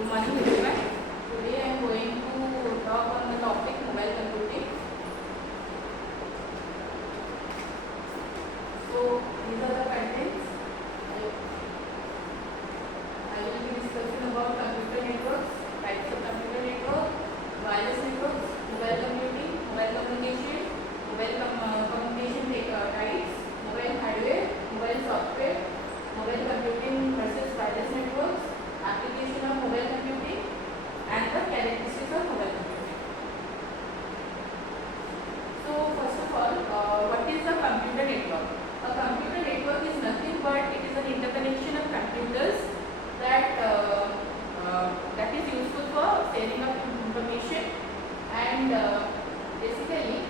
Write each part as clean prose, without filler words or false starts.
Good morning everyone. Today I am going to talk on the topic mobile computing. So these are the contents. I will be discussing about computer networks, types of computer network, wireless networks, mobile computing, mobile communication, communication types, mobile hardware, mobile software, mobile computing versus wireless networks, application of mobile computing, and the characteristics of mobile computing. So first of all, what is a computer network? A computer network is nothing but it is an interconnection of computers that is useful for sharing of information, and basically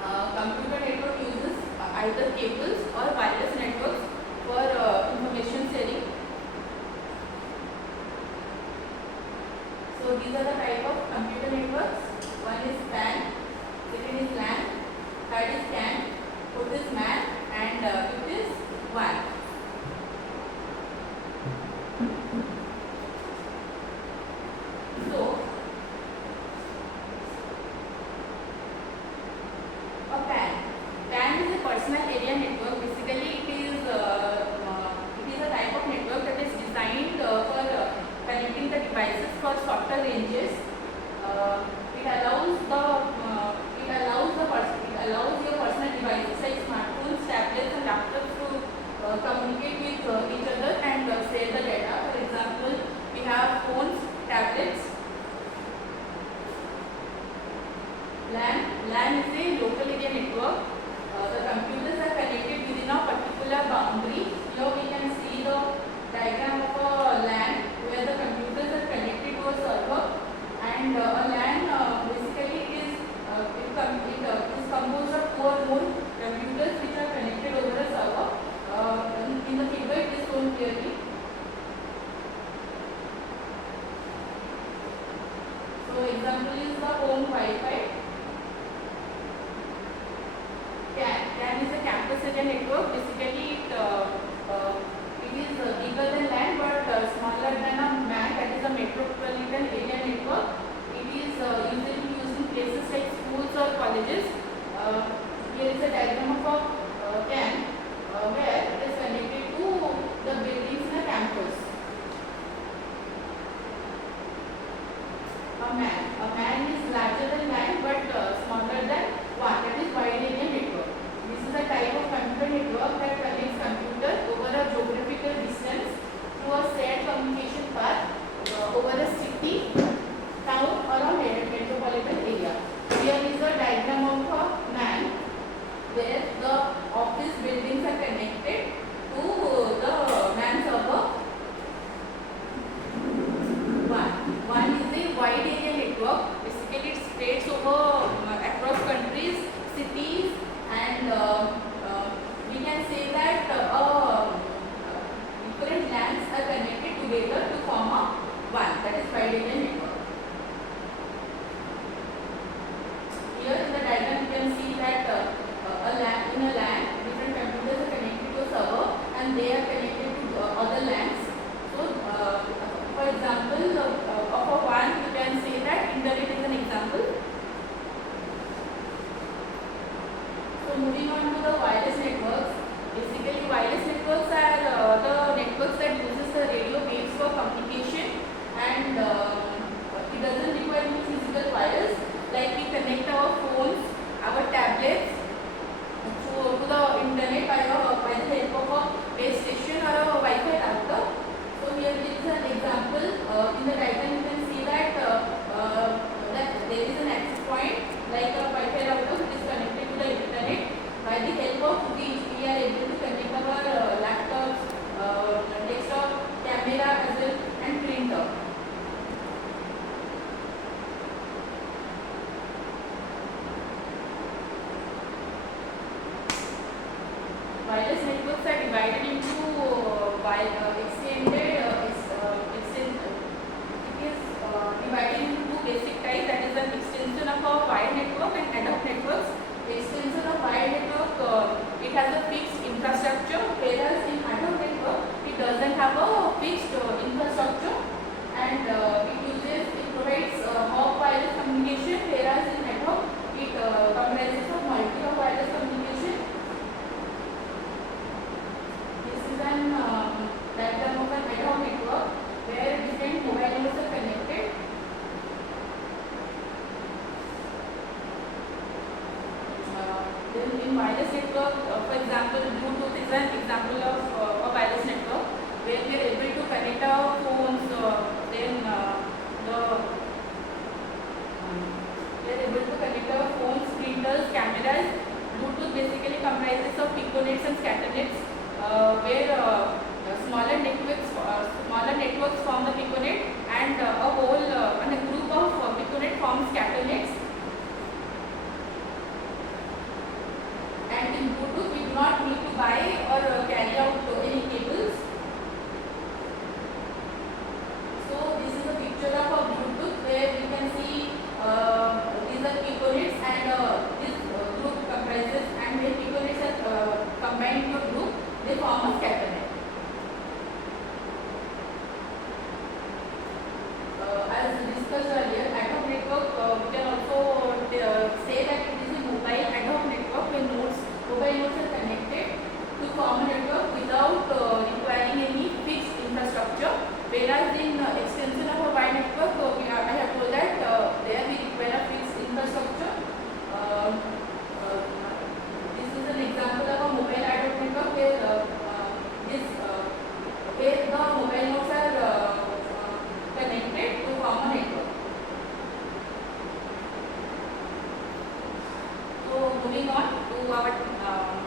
computer network uses either cables or wireless networks for information sharing. So these are the type of computer networks. One is PAN, second is LAN, third is CAN, fourth is MAN, and fifth is WAN. So a PAN is a personal area network. Basically, it is a type of network that is designed for connecting the devices for shorter ranges. It allows your personal devices like smartphones, tablets, and laptops to communicate with each other and share the data. For example, we have phones, tablets. LAN is a local area network. The computers are connected within a particular boundary. Here we can see the diagram of a LAN where the computers are connected to a server, and a LAN basically is composed of two or more computers which are connected over a server. In the figure it is shown clearly. So example is the home Wi-Fi. CAN is a campus area network. Basically it is bigger than LAN but smaller than a MAN, that is a metropolitan area network. It is usually used in places like schools or colleges. Here is a diagram of a CAN where it is connected to the buildings in a campus. A MAN is larger than LAN but smaller than WAN, that is wide area network. This is a type of computer network that connects computers over a geographical distance through a shared communication path over a city, town, or a metropolitan area. Here is a diagram of a MAN where the office buildings are connected to the MAN server. WAN is a wide area network. Basically, it spreads over across countries, cities, and we can say that different LANs are connected together to form a WAN, that is wide area network. Here in the diagram you can see that in a LAN different computers are connected to a server and they are connected to other LANs. So for example of a WAN you can say that internet is an example. So moving on to the wireless networks. Basically wireless networks are the networks that uses the radio waves for communication, and it doesn't require any physical wires. Like we connect our phones, our tablets to the internet by the help of a base station or a Wi-Fi router. So here there is an example. In the diagram you can see that that there is an access point like a Wi-Fi router which is connected to the internet. By the help of which we are able to connect our laptops, desktop, camera as well, and printer. Wireless networks are divided into discussed earlier, ad hoc network, we can also say that it is a mobile ad hoc network where mobile nodes are connected to common network without requiring any fixed infrastructure. Whereas in extension of a wide network, I have told that there we require a fixed infrastructure. This is an example of a mobile ad hoc network where where the mobile nodes are connected to common network. So moving on to our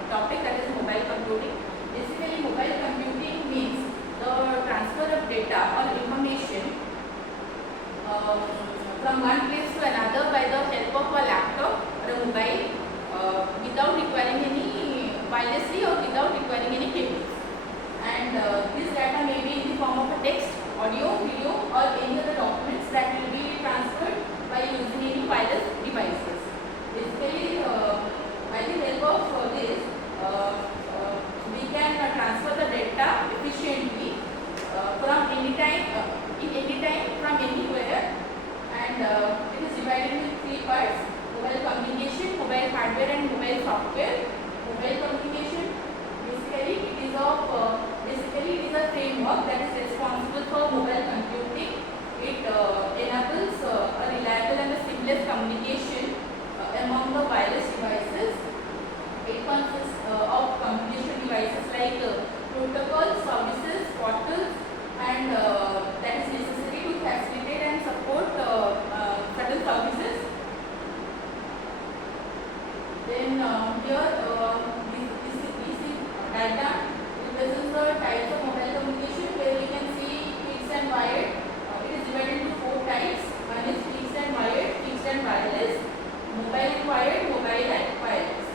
topic, that is mobile computing. Basically, mobile computing means the transfer of data or information from one place to another by the help of a laptop or a mobile without requiring any wirelessly or without requiring any cables. And this data may be in the form of a text, audio, video, or any other documents that will be transferred by using any wireless devices. Basically, by the help of this, we can transfer the data efficiently from any time, from anywhere, and it is divided into three parts: mobile communication, mobile hardware, and mobile software. Mobile communication, basically it is a framework that is responsible for mobile computing. It enables a reliable and a seamless communication among the wireless devices. It consists of communication devices like protocols, services, portals, and that is necessary to facilitate and support certain services. Then here this diagram represents the types of mobile communication, where we can see fixed and wired. It is divided into four types. One is fixed and wired, fixed and wireless, mobile and wired, mobile and wireless.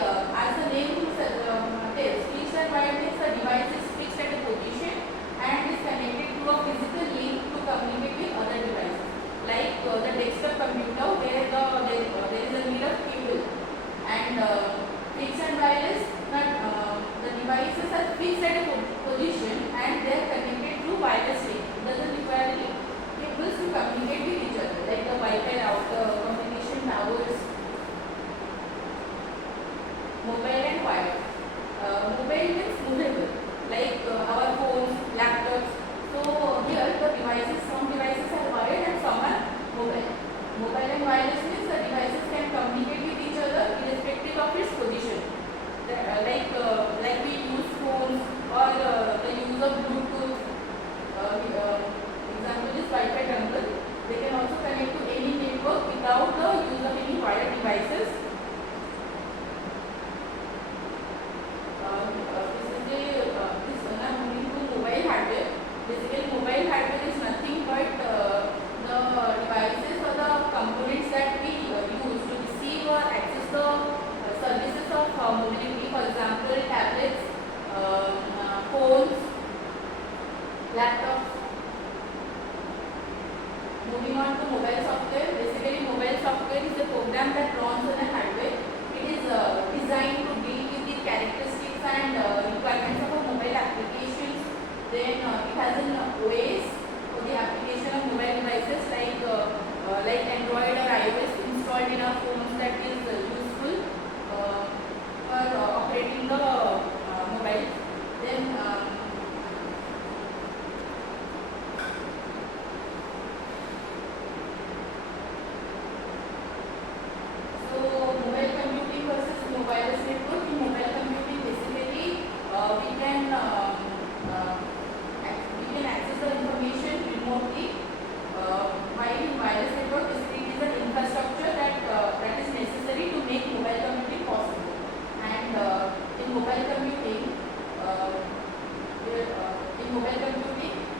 As the name tells, fixed and wired means the device is fixed at a position and is connected to a physical link to communicate with other devices. Like the desktop computer, where there is a need of cable. And fixed and wireless, the devices are fixed at a position and they are connected through wireless link. It doesn't require any cables to communicate with each other, like the Wi-Fi router, communication towers. Mobile and wired. Mobile means movable, like our phones, laptops. So here the devices, some devices are wired and some are mobile. Mobile and wireless means the devices can communicate with each other irrespective of its position. Like we use phones or the use of Bluetooth. Example is Wi-Fi dongle. They can also connect to any network without the use of any wired devices. Now moving to mobile hardware. Basically, mobile hardware is nothing but the devices or the components that we use to receive or access the services of mobility. For example, tablets, phones, laptops. Moving on to mobile software. Basically, mobile software is a program that runs on a hardware. It is designed to deal with the characteristics and requirements of a mobile applications. Then it has an OS for the application of mobile devices like Android or iOS installed in our phones, that is useful for operating the mobile. Then mobile computing versus wireless network. In mobile computing, basically we can access the information remotely. While in wireless network, basically it is an infrastructure that is necessary to make mobile computing possible. And in mobile computing,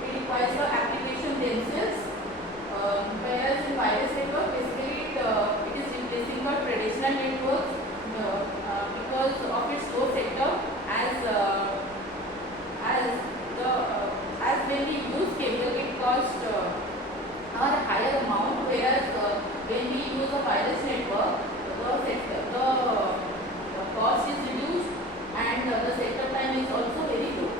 it requires the application themselves. Whereas in wireless network, basically it is replacing the traditional networks because of its low sector, as when we use cable, it costs a higher amount, whereas when we use a wireless network, the cost is reduced and the setup time is also very low.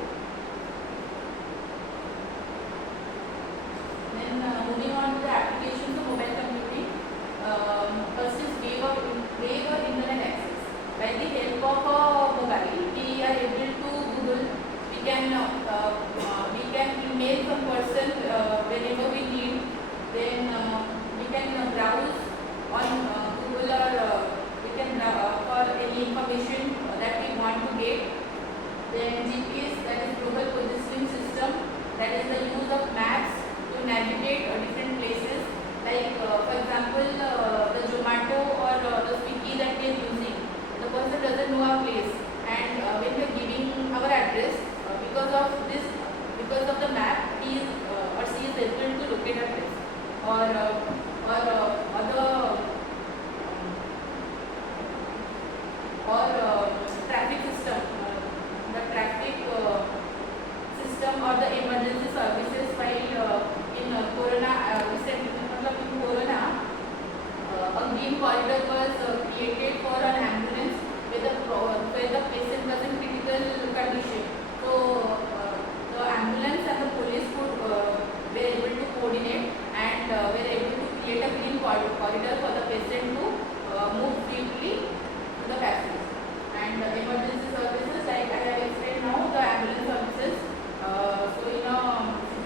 email some person whenever we need. Then we can browse on Google, or we can for any information that we want to get. Then GPS, that is global positioning system, that is the use of maps to navigate different places. Like for example, the Zomato or the Swiggy that we are using, the person doesn't know our place, and when we are giving our address, because of the map, he is or she is able to locate our place. Or traffic system, the traffic system or the emergency services. While in Corona, a green corridor was created for an ambulance where the patient was in critical condition. So the ambulance and the police were able to coordinate and were able to create a green corridor for the patient to move freely to the passage. And emergency services, like I have explained now, the ambulance services. So in a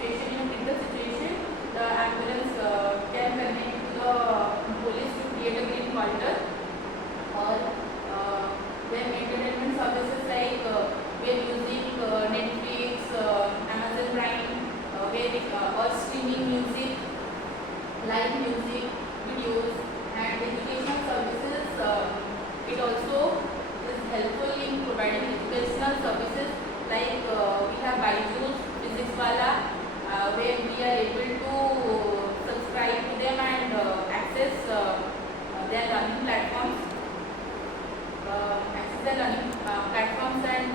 critical situation, the ambulance can connect to the police to create a green corridor. Or then entertainment services, like we are using Netflix, Amazon Prime, or streaming music, live music, videos. And educational services, it also is helpful in providing educational services, like we have Byju's, Physics Wala, where we are able to subscribe to them and access their learning platforms. And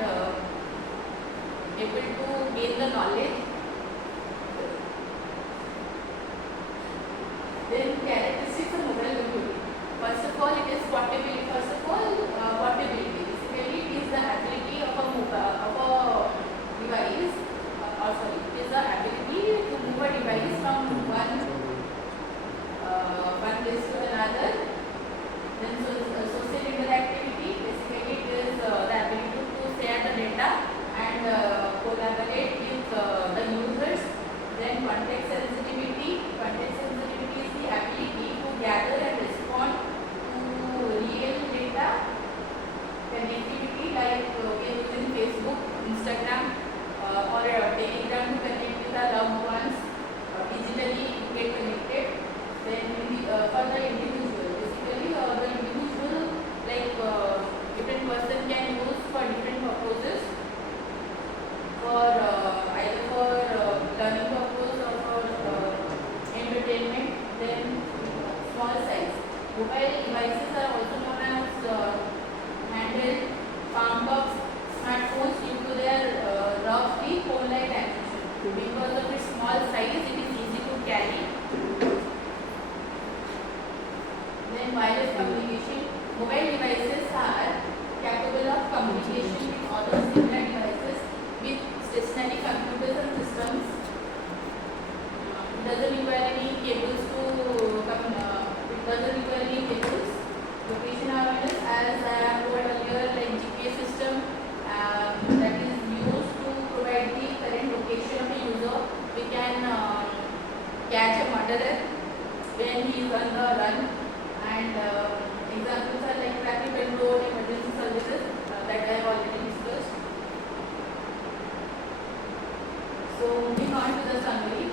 able to gain the knowledge. Then characteristics of mobile computing. First of all, it is portability. Portability. Basically, it is the ability of a device. It is the ability to move a device from one place to another. Then social interactivity. Basically, it is the ability to share the data and collaborate with the users. Then context sensitivity. Context sensitivity is the ability to gather and respond to real data. Connectivity, like we are using Facebook, Instagram, or Telegram to connect with our loved ones, digitally get connected. Then for the individual, basically the individual, like different person can use for different purposes, for either for learning purpose or for entertainment. Then small size. Mobile devices are also known as handheld, palm tops, smartphones, due to their roughly phone-like dimension. Because of its small size, it is easy to carry. Then wireless communication. Mobile devices are capable of communication with other similar devices with stationary computers and systems. It doesn't require any cables Location awareness, as I have told earlier, like GPS system that is used to provide the current location of the user. We can catch a murderer when he is on the run. And examples are like traffic control, emergency services that I have already discussed. So moving on to the summary.